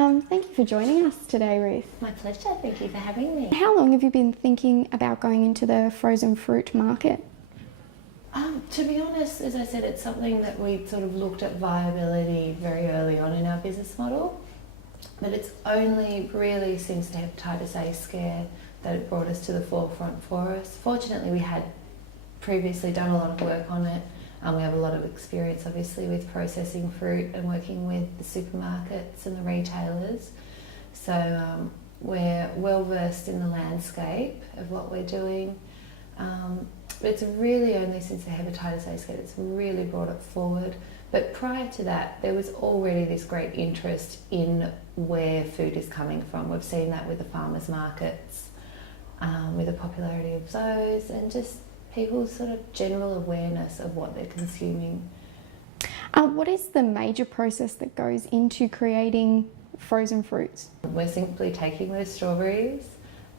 Thank you for joining us today, Ruth. My pleasure, thank you for having me. How long have you been thinking about going into the frozen fruit market? To be honest, as I said, it's something that we sort of looked at viability very early on in our business model, but it's only really since the hepatitis A scare that it brought us to the forefront for us. Fortunately, we had previously done a lot of work on it. We have a lot of experience, obviously, with processing fruit and working with the supermarkets and the retailers. So we're well versed in the landscape of what we're doing. But it's really only since the hepatitis A scare it's really brought it forward. But prior to that, there was already this great interest in where food is coming from. We've seen that with the farmers markets, with the popularity of those, and just people's sort of general awareness of what they're consuming. What is the major process that goes into creating frozen fruits? We're simply taking those strawberries,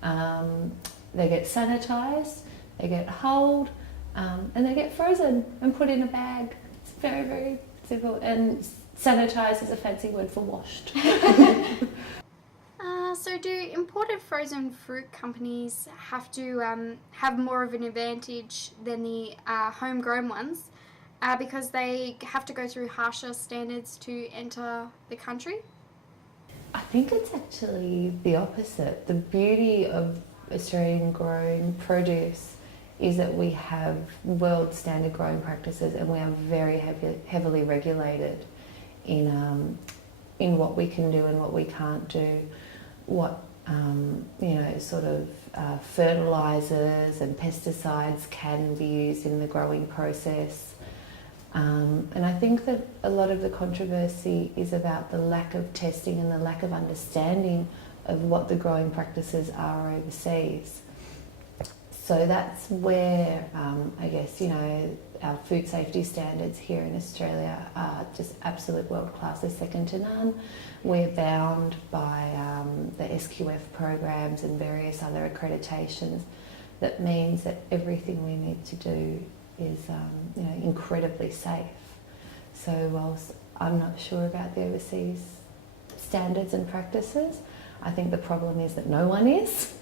they get sanitised, they get hulled, and they get frozen and put in a bag. It's very, very simple. And sanitised is a fancy word for washed. So do imported frozen fruit companies have to have more of an advantage than the homegrown ones because they have to go through harsher standards to enter the country? I think it's actually the opposite. The beauty of Australian grown produce is that we have world standard growing practices, and we are very heavily regulated in what we can do and what we can't do, what sort of fertilisers and pesticides can be used in the growing process. And I think that a lot of the controversy is about the lack of testing and the lack of understanding of what the growing practices are overseas. So that's where I guess, our food safety standards here in Australia are just absolute world class. They're second to none. We're bound by the SQF programs and various other accreditations. That means that everything we need to do is incredibly safe. So whilst I'm not sure about the overseas standards and practices, I think the problem is that no one is.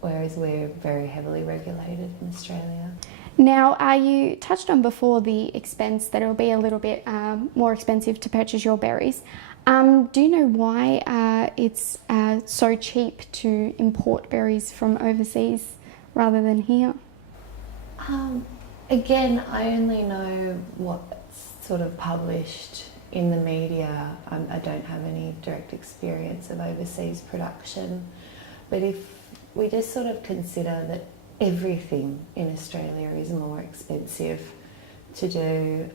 Whereas we're very heavily regulated in Australia. Now, you touched on before the expense, that it'll be a little bit more expensive to purchase your berries. Do you know why it's so cheap to import berries from overseas rather than here? Again, I only know what's sort of published in the media. I don't have any direct experience of overseas production. But if we just sort of consider that everything in Australia is more expensive to do.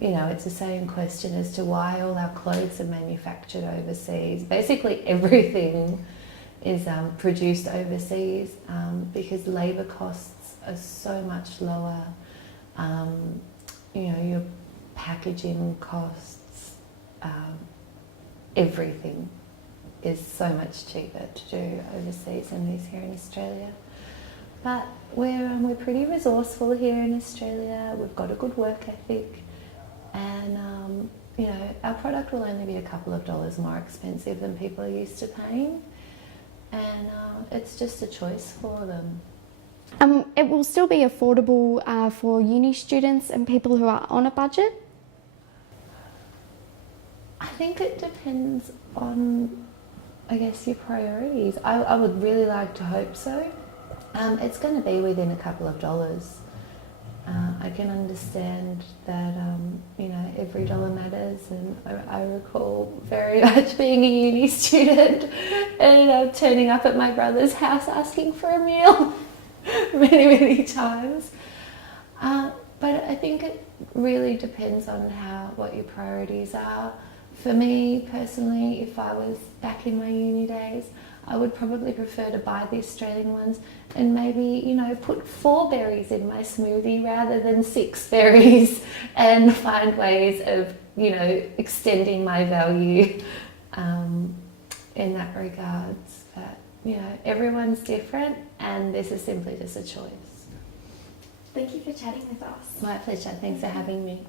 It's the same question as to why all our clothes are manufactured overseas. Basically everything is produced overseas because labour costs are so much lower. Your packaging costs, everything is so much cheaper to do overseas than it is here in Australia. But we're pretty resourceful here in Australia. We've got a good work ethic, and our product will only be a couple of dollars more expensive than people are used to paying, and it's just a choice for them. It will still be affordable for uni students and people who are on a budget? I think it depends on, I guess, your priorities. I would really like to hope so. It's going to be within a couple of dollars. I can understand that, every dollar matters, and I recall very much being a uni student and turning up at my brother's house asking for a meal many, many times. But I think it really depends on what your priorities are. For me personally, if I was back in my uni days, I would probably prefer to buy the Australian ones and maybe, put 4 berries in my smoothie rather than 6 berries, and find ways of, extending my value in that regards. But, everyone's different, and this is simply just a choice. Thank you for chatting with us. My pleasure. Thanks for having me.